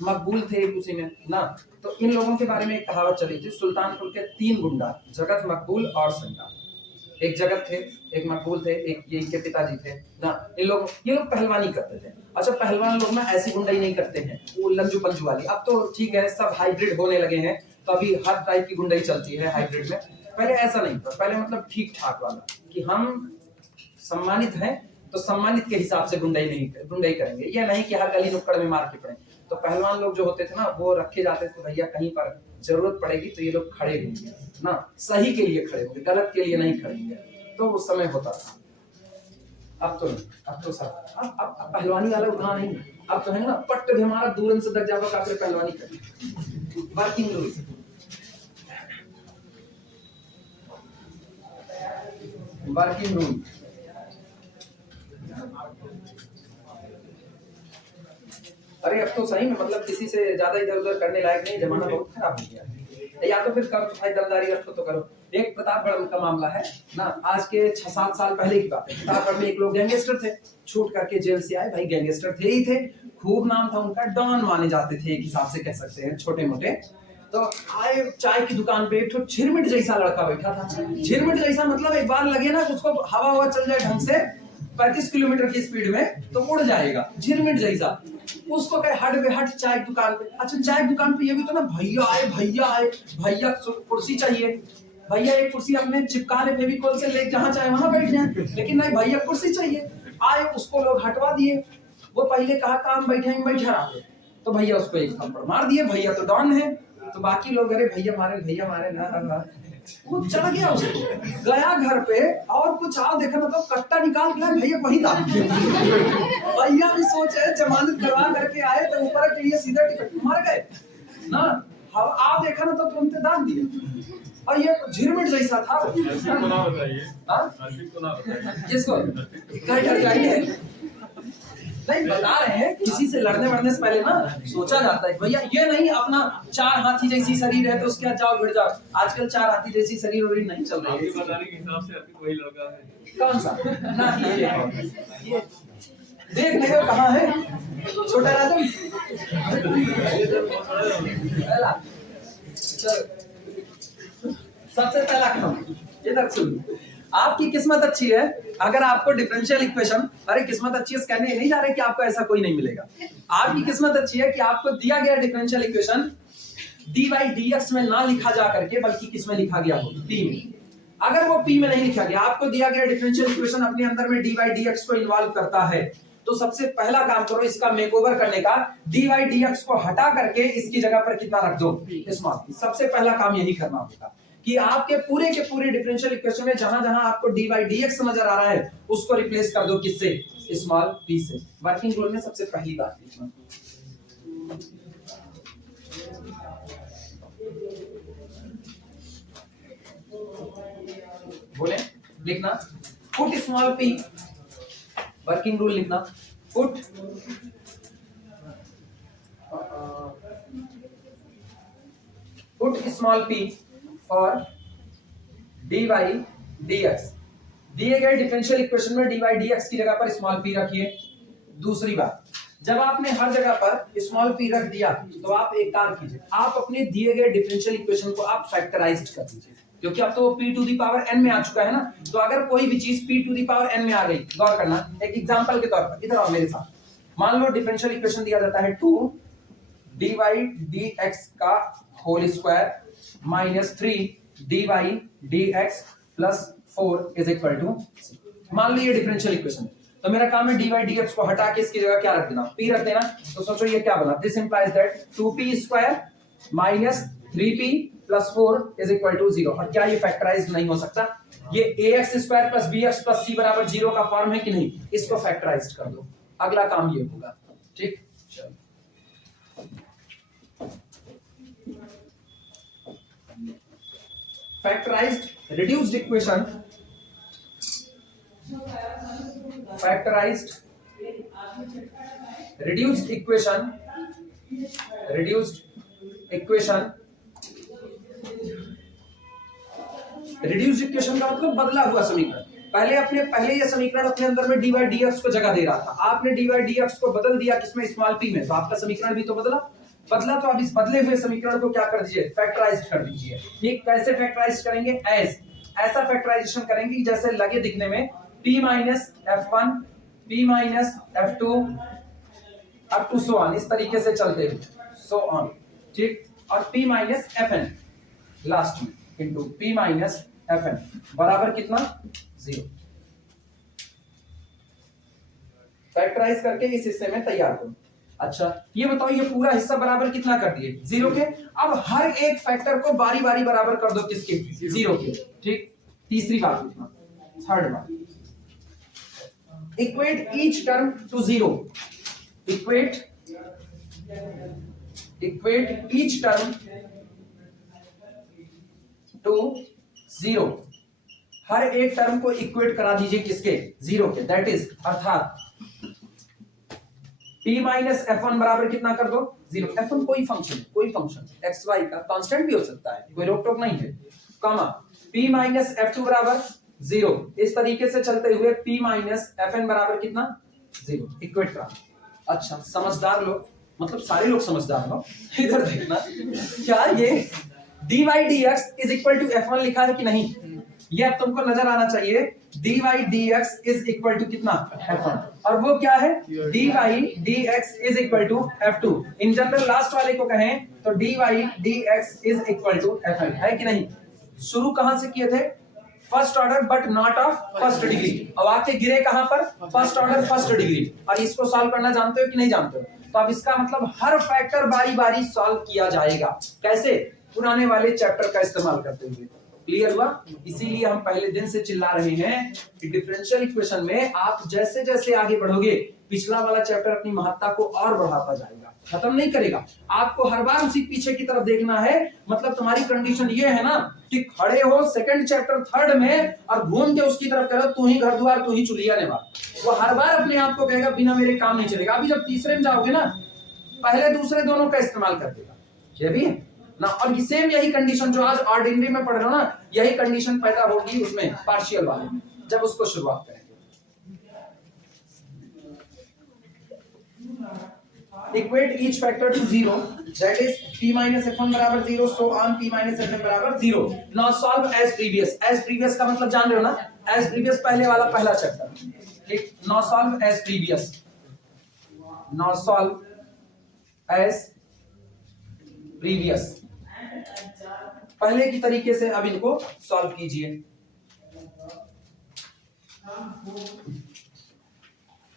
मकबूल थे उसी में ना। तो इन लोगों के बारे में एक कहावत चली थी, सुल्तानपुर के 3 गुंडा, जगत, मकबूल और संडा। एक जगत थे, एक मकबूल थे, एक ये इनके पिताजी थे ना। ये लोग पहलवानी करते थे। अच्छा, पहलवान लोग ना ऐसी गुंडाई नहीं करते हैं वो लंजू पंजू वाली, अब तो ठीक है सब हाइब्रिड होने लगे हैं, तो अभी हर टाइप की गुंडाई चलती है हाइब्रिड में। पहले ऐसा नहीं था, पहले मतलब ठीक ठाक वाला कि हम सम्मानित हैं तो सम्मानित के हिसाब से गुंडाई करेंगे, ये नहीं कि हर गली नुक्कड़ में मार के पड़े। तो पहलवान लोग जो होते थे ना वो रखे जाते थे, भैया कहीं पर जरूरत पड़ेगी तो ये लोग खड़े होंगे ना, सही के लिए खड़े होंगे, गलत के लिए नहीं खड़ेंगे। तो उस समय होता था, अब तो नहीं, अब तो सब अब पहलवानी वाला उतना नहीं, अब तो है ना पट्ट हमारा दूरन से दर्जा का आपने पहलवानी करी। वर्किंग रूल, वर्किंग रूल अरे अब तो सही में मतलब किसी से ज्यादा इधर उधर करने लायक नहीं, जमाना बहुत खराब हो गया है। या तो फिर करो भाई दमदारी रखो तो करो। एक प्रतापगढ़ का मामला है ना, आज के 6-7 साल पहले की बात है। प्रतापगढ़ में एक लोग गैंगस्टर थे, छूट करके जेल से आए, भाई गैंगस्टर थे ही थे, खूब नाम था उनका, डॉन माने जाते थे एक हिसाब से कह सकते हैं, छोटे मोटे। तो आए चाय की दुकान पे एक तो झिरमिट जैसा लड़का बैठा था। झिरमिट जैसा मतलब एक बार लगे ना उसको हवा चल जाए ढंग से 35 किलोमीटर की स्पीड में तो उड़ जाएगा, झिरमिट जैसा। उसको कहे हट चाय की दुकान पे। अच्छा चाय की दुकान पे ये भी तो ना भैया आए, भैया कुर्सी चाहिए, भैया एक कुर्सी अपने चिपका ले फेविकोल से, ले जहाँ चाहे वहां बैठ जाए, लेकिन नहीं भैया कुर्सी चाहिए। आए उसको लोग हटवा दिए, वो पहले कहा था हम बैठा रहे, तो भैया उसको एक थप्पड़ मार दिए, भैया तो डॉन है। तो बाकी लोग अरे भैया मारे ना, वो चढ़ गया, उसको गया घर पे और कुछ आओ देखा ना तो कट्टा निकाल के भैया वही दाब दिया। भैया भी सोचे जमानत करवा करके आए तो ऊपर के लिए सीधा टिकट मर गए ना, आओ देखा ना तो तुरंत दाब दिया। और ये झिरमिट जैसा था। किसको नहीं बता रहे हैं, किसी से लड़ने से पहले ना सोचा जाता है भैया, ये नहीं अपना 4 हाथी जैसी शरीर है तो उसके बाद जाओ भिड़ जाओ। आजकल 4 हाथी जैसी शरीर और नहीं चल रही है। बताने के हिसाब से आपकी वही लड़का है कौन सा ना, ये देख ले कहाँ है छोटा राजन। सबसे पहला काम इधर सुन, आपकी किस्मत अच्छी है अगर आपको डिफरेंशियल इक्वेशन, अरे किस्मत अच्छी है कहने नहीं जा रहे कि आपको ऐसा कोई नहीं मिलेगा। आपकी किस्मत अच्छी है कि आपको दिया गया डिफरेंशियल इक्वेशन dy dx में ना लिखा जा करके बल्कि किसमें लिखा गया हो, p में। अगर वो p में नहीं लिखा गया, आपको दिया गया डिफरेंशियल इक्वेशन अपने अंदर में dy dx को इन्वॉल्व करता है, तो सबसे पहला काम करो इसका मेकओवर करने का, dy dx को हटा करके इसकी जगह पर कितना रख दो, स्मॉल। सबसे पहला काम यही करना होगा कि आपके पूरे के पूरे डिफरेंशियल इक्वेशन में जहां जहां आपको dy dx नजर आ रहा है उसको रिप्लेस कर दो किससे, स्मॉल p से। वर्किंग रूल में सबसे पहली बात लिखना, बोले लिखना put small p, working rule लिखना put small p for dy dx। दिए गए डिफरेंशियल इक्वेशन में dy dx की जगह पर स्मॉल p रखिए। दूसरी बात, जब आपने हर जगह पर स्मॉल p रख दिया तो आप एक काम कीजिए, आप अपने दिए गए डिफरेंशियल इक्वेशन को आप फैक्टराइज्ड कर दीजिए, क्योंकि अब तो p to the power n में आ चुका है ना। तो अगर कोई भी चीज p to the power n में आ गई, गौर करना एक एग्जांपल के तौर पर, इधर आओ मेरे साथ। मान लो डिफरेंशियल इक्वेशन दिया जाता है 2 dy dx का whole square minus 3 dy dx plus 4 is equal to, मान लो ये डिफरेंशियल इक्वेशन है, तो मेरा काम है dy dx को हटा के इसकी जगह क्या रख देना, p रख देना। तो सोचो ये क्या बना, this implies that 2p square minus 3p plus 4 is equal to 0। और क्या ये फैक्टराइज्ड नहीं हो सकता, ये ax square plus bx plus c बराबर 0 का फॉर्म है कि नहीं, इसको फैक्टराइज्ड कर दो। अगला काम ये होगा, ठीक। Factorised reduced equation, factorised reduced equation, reduced equation, reduced equation का मतलब बदला हुआ समीकरण। पहले ये समीकरण अपने अंदर में डी बाई डी एक्स को जगह दे रहा था, आपने डी बाई डी एक्स को बदल दिया किसमें, स्मॉल पी में, तो आपका समीकरण भी तो बदला। तो अब इस बदले हुए समीकरण को क्या कर दीजिए, फैक्टराइज कर दीजिए। ठीक, कैसे फैक्टराइज करेंगे, ऐसा फैक्टराइजेशन करेंगे जैसे लगे दिखने में p minus f1 p minus f2 up to so on, इस तरीके से चलते हुए सो ऑन। ठीक, और p माइनस fn लास्ट में इनटू p माइनस fn बराबर कितना, 0। फैक्टराइज करके इस हिस्से में तैयार करो। अच्छा ये बताओ, ये पूरा हिस्सा बराबर कितना कर दिए, 0 के। अब हर एक फैक्टर को बारी बारी बराबर कर दो किसके, 0 के। ठीक, तीसरी बात, थर्ड बात, equate each term to 0, equate each term to 0, हर एक टर्म को इक्वेट करा दीजिए किसके, 0 के। दैट इज अर्थात p माइनस f1 बराबर कितना कर दो, 0। f1 कोई फंक्शन x y का कांस्टेंट भी हो सकता है, कोई रोक टोक नहीं है, कॉमा p माइनस f2 बराबर 0। इस तरीके से चलते हुए p माइनस fn बराबर कितना, 0, इक्वेट करा। अच्छा समझदार लोग, मतलब सारे लोग समझदार हो, इधर देखना, क्या ये dy dx is equal to f1 लिखा है कि नहीं, ये अब तुमको नजर आना चाहिए। dy dx is equal to कितना, f1, और वो क्या है, dy dx is equal to f2। In general last वाले को कहें तो dy dx is equal to fn, है कि नहीं। शुरू कहां से किए थे, first order but not of first degree, अब आके गिरे कहां पर, फर्स्ट ऑर्डर फर्स्ट डिग्री। और इसको सॉल्व करना जानते हो कि नहीं जानते हो, तो अब इसका मतलब हर फैक्टर बारी बारी सॉल्व किया जाएगा। कैसे, पुराने वाले चैप्टर का इस्तेमाल करते हुए। क्लियर हुआ, इसीलिए हम पहले दिन से चिल्ला रहे हैं कि डिफरेंशियल इक्वेशन में आप जैसे जैसे आगे बढ़ोगे, पिछला वाला चैप्टर अपनी महत्ता को और बढ़ाता जाएगा, खत्म नहीं करेगा। आपको हर बार उसी पीछे की तरफ देखना है। मतलब तुम्हारी कंडीशन ये है ना कि खड़े हो सेकंड चैप्टर थर्ड में और घूम के उसकी तरफ करो, तू ही घर द्वार तू ही चुलिया ने बात, वो हर बार अपने आप को कहेगा बिना मेरे काम नहीं चलेगा। अभी जब तीसरे में जाओगे ना, पहले दूसरे दोनों का इस्तेमाल कर देगा, ये भी है ना। और सेम यही कंडीशन जो आज ऑर्डिनरी में पढ़ रहे हो ना, यही कंडीशन पैदा होगी उसमें पार्शियल वाले में, जब उसको शुरुआत करेंगे। Equate each factor to 0, that is p minus f1 बराबर 0, so on p minus fn बराबर 0। Now solve as previous. As previous का मतलब जान रहे हो ना, एज प्रीवियस पहले वाला पहला चैप्टर। ठीक, now solve as previous, now solve as previous, पहले की तरीके से अब इनको सॉल्व कीजिए।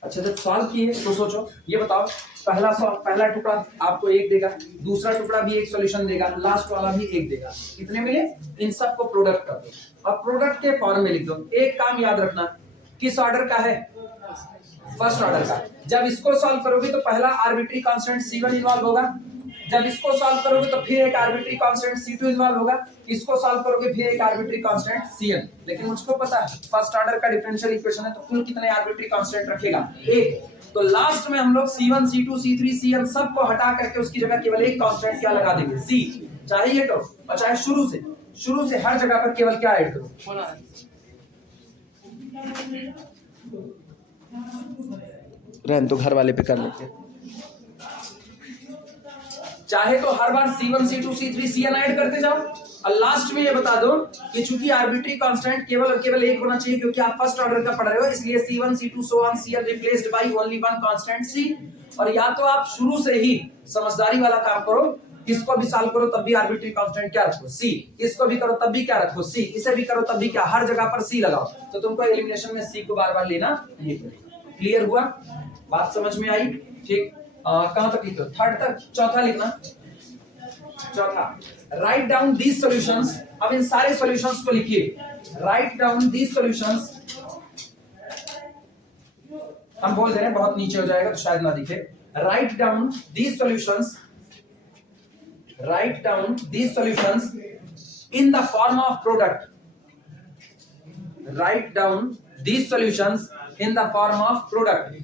अच्छा जब सॉल्व किए तो सोचो, ये बताओ पहला टुकड़ा आपको 1 देगा, दूसरा टुकड़ा भी एक सॉल्यूशन देगा, लास्ट वाला भी 1 देगा, कितने मिले, इन सबको प्रोडक्ट कर दो और प्रोडक्ट के फॉर्म में लिख दो। एक काम याद रखना, किस ऑर्डर का है, फर्स्ट ऑर्डर का। जब इसको सॉल्व करोगे तो पहला आर्बिट्री कांस्टेंट C1 इन्वॉल्व होगा, जब इसको सॉल्व करोगे तो फिर एक आर्बिट्री कांस्टेंट C2 इन्वॉल्व होगा, इसको सॉल्व करोगे फिर एक आर्बिट्री कांस्टेंट Cn। लेकिन मुझको पता है फर्स्ट ऑर्डर का डिफरेंशियल इक्वेशन है तो कुल कितने आर्बिट्री कांस्टेंट रखेगा, 1। तो लास्ट में हम लोग C1 C2 C3 Cn सबको हटा करके उसकी जगह केवल एक कांस्टेंट क्या लगा देंगे, C। चाहे ये करो और चाहे शुरू से हर जगह पर केवल क्या ऐड करो, रहन तो घर वाले पे कर लेते। चाहे तो हर बार C1 C2 C3 Cn add करते जाओ और लास्ट में ये बता दो कि चूंकि आर्बिट्री कांस्टेंट केवल और केवल एक होना चाहिए क्योंकि आप फर्स्ट ऑर्डर का पढ़ रहे हो, इसलिए C1 C2 so on Cn replaced by only one constant C। और या तो आप शुरू से ही समझदारी वाला काम करो, इसको भी सॉल्व करो तब भी आर्बिट्री कांस्टेंट क्या रखो, C। इसको भी करो तब भी क्या रखो, C। इसे भी करो तब भी क्या, हर जगह पर C लगाओ, तो तुमको एलिमिनेशन में C को बार-बार लेना नहीं पड़ेगा। क्लियर हुआ, बात समझ में आई। ठीक, कहां तक लिखो, थर्ड तक। चौथा लिखना, चौथा राइट डाउन दीज सॉल्यूशंस। अब इन सारे सॉल्यूशंस को लिखिए, राइट डाउन दीज सॉल्यूशंस। हम बोल दे रहे हैं बहुत नीचे हो जाएगा तो शायद ना दिखे। Write down these solutions, write down these solutions in the form of product. Write down these solutions in the form of product.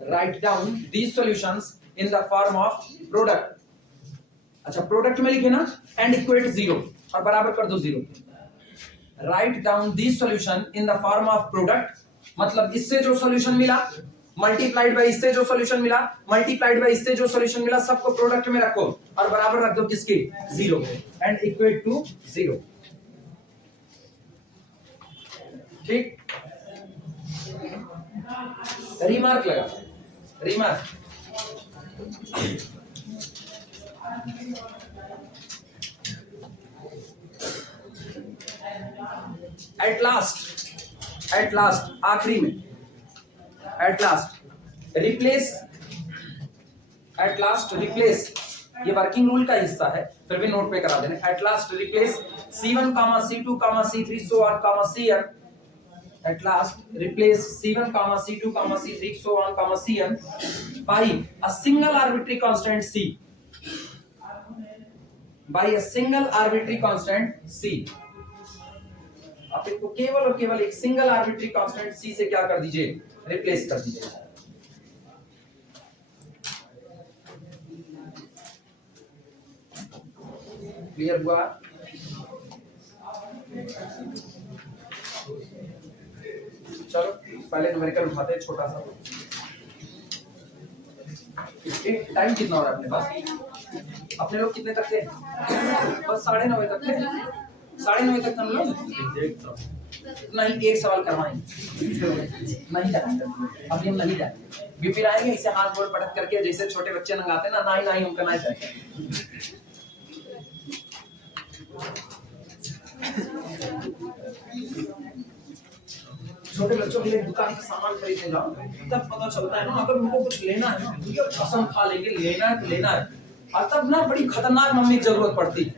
Write down these solutions in the form of product. अच्छा product में लिखे ना and equate 0 और बराबर कर दो 0. Write down this solution in the form of product, मतलब इससे जो सॉल्यूशन मिला मल्टीप्लाइड बाय इससे जो सॉल्यूशन मिला मल्टीप्लाइड बाय इससे जो सॉल्यूशन मिला सबको प्रोडक्ट में रखो और बराबर रख दो किसके 0 एंड इक्वेट टू 0. ठीक, रिमार्क लगा, रिमार्क. एट लास्ट आखिरी में एट लास्ट रिप्लेस ये वर्किंग रूल का हिस्सा है फिर भी नोट पे करा देने. At last replace C1, C2, C3 so on, Cn. At last replace C1, C2, C3 so on, Cn by a single arbitrary constant C. By a single arbitrary constant C. आप इसको केवल और केवल एक single arbitrary constant C से क्या कर दीजिए, रिप्लेस कर दीजिए. क्लियर हुआ? चलो पहले न्यूमेरिकल उठाते हैं छोटा सा. टाइम कितना हो रहा है अपने पास? अपने लोग कितने तक थे? बस 9:30 तक थे. 9:30 तक हम लोग नहीं एक सवाल करवाएंगे नहीं जाएंगे अभी हम नहीं जाएंगे. बीपी आएंगे इसे हाथ गोड़ पटक करके जैसे छोटे बच्चे नंगाते ना नहीं नहीं उनका नहीं जाएगा. छोटे बच्चों के लिए दुकान का सामान खरीदने जाओ तब पता चलता है ना अगर उनको कुछ लेना है ना ये कसम खा लेंगे लेना है तो लेना है और तब ना बड़ी खतरनाक मम्मी की जरूरत पड़ती है.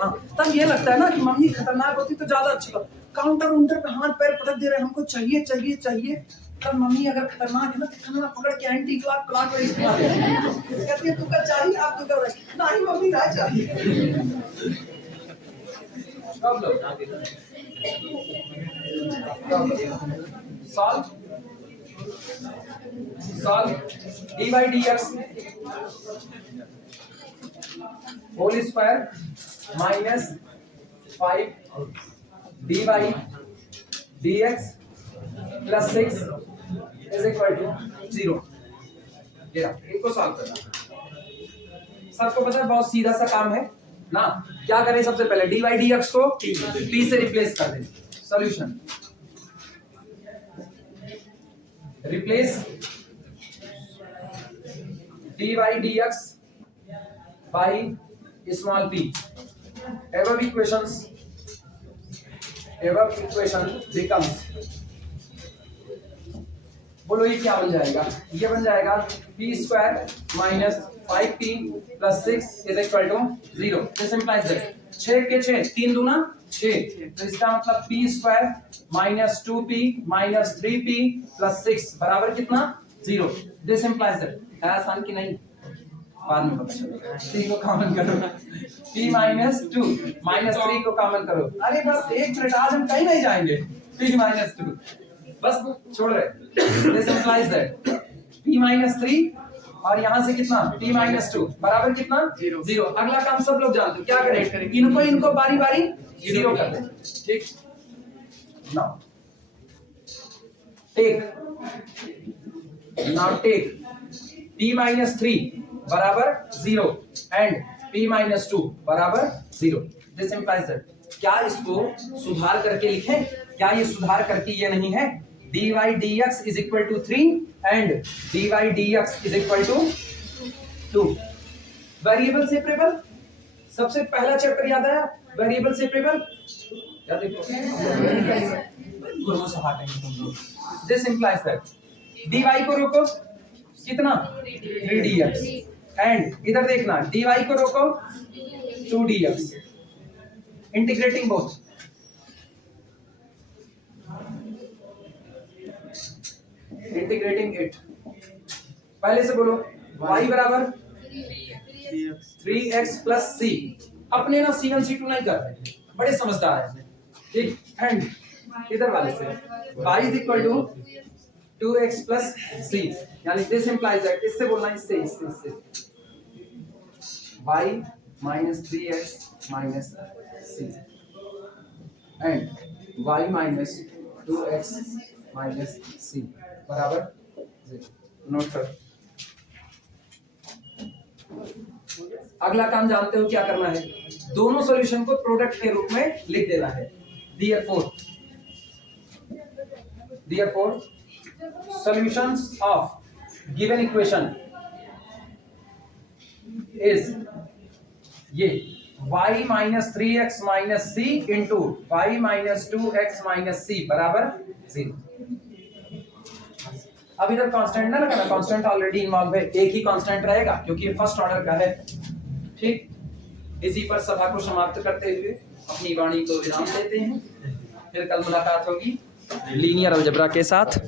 हाँ, तब ये लगता है ना कि मम्मी खतरनाक होती तो ज्यादा अच्छी बात. काउंटर पे हाथ पैर पटक दे रहे हैं हमको चाहिए चाहिए चाहिए. तब मम्मी अगर खतरनाक है ना तो खाना पकड़ के एंटी क्लॉक वाला इस्तेमाल कहती है तू का चाहिए आप तो कर नहीं मम्मी ना चाहिए. कब लो solve dy dx whole square minus 5 dy dx plus 6 is equal to 0. इनको सॉल्व करना सबको पता है बहुत सीधा सा काम है ना. क्या करें सबसे पहले dy dx को p से रिप्लेस कर दें. Solution replace dy dx by small p. above equation becomes, बोलो ये क्या बन जाएगा? ये बन जाएगा p square minus 5p plus 6 is equal to 0. This implies that 6 के 6 3 दूना 6 तो इसका मतलब p square minus 2p minus 3p plus 6 बराबर कितना 0. दिस इंप्लाइज दैट है आसान कि नहीं बाद में पता चलेगा. 3 को कॉमन करो p माइनस 2 माइनस 3 को कॉमन करो. अरे बस एक मिनट आज हम कहीं नहीं जाएंगे. p माइनस 2 बस छोड़ रहे. This implies that p minus 3 और यहाँ से कितना p माइनस 2 बराबर कितना 0. अगला काम सब लोग जानते हो क्या करें इनको बारी बारी 0 कर दें. ठीक नाउ टेक p माइनस 3 बराबर 0 एंड p माइनस 2 बराबर 0. दिस इंप्लाइज दैट क्या इसको सुधार करके लिखें? क्या ये सुधार करके ये नहीं है dy dx is equal to 3 and dy dx is equal to 2. Variable separable सबसे पहला चैप्टर याद आया. वेरिएबल सेपरेबल याद देखो से हटाएंगे तुम लोग. दिस इंप्लाइज दैट dy को रोको कितना 3dx एंड इधर देखना dy को रोको 2dx integrating both. Integrating it पहले से बोलो y बराबर 3x प्लस c. अपने ना c1 c2 नहीं कर रहे बड़े समझदार हैं ठीक। एंड इधर वाले से y is equal to 2x plus c, यानी दिस इंप्लाइज दैट, इससे बोलना इससे y minus 3x minus c and y minus 2x minus c बराबर 0। नोट कर। अगला काम जानते हो क्या करना है, दोनों सॉल्यूशन को प्रोडक्ट के रूप में लिख देना है। therefore solutions of given equation is ये y minus 3x minus c into y minus 2x minus c बराबर 0। अब इधर कांस्टेंट ना लगाना, कांस्टेंट ऑलरेडी इन्वॉल्व है, एक ही कांस्टेंट रहेगा क्योंकि ये फर्स्ट ऑर्डर का है ठीक। इसी पर सभा को समाप्त करते हुए अपनी वाणी को विराम देते हैं, फिर कल मुलाकात होगी लीनियर अलजेब्रा के साथ।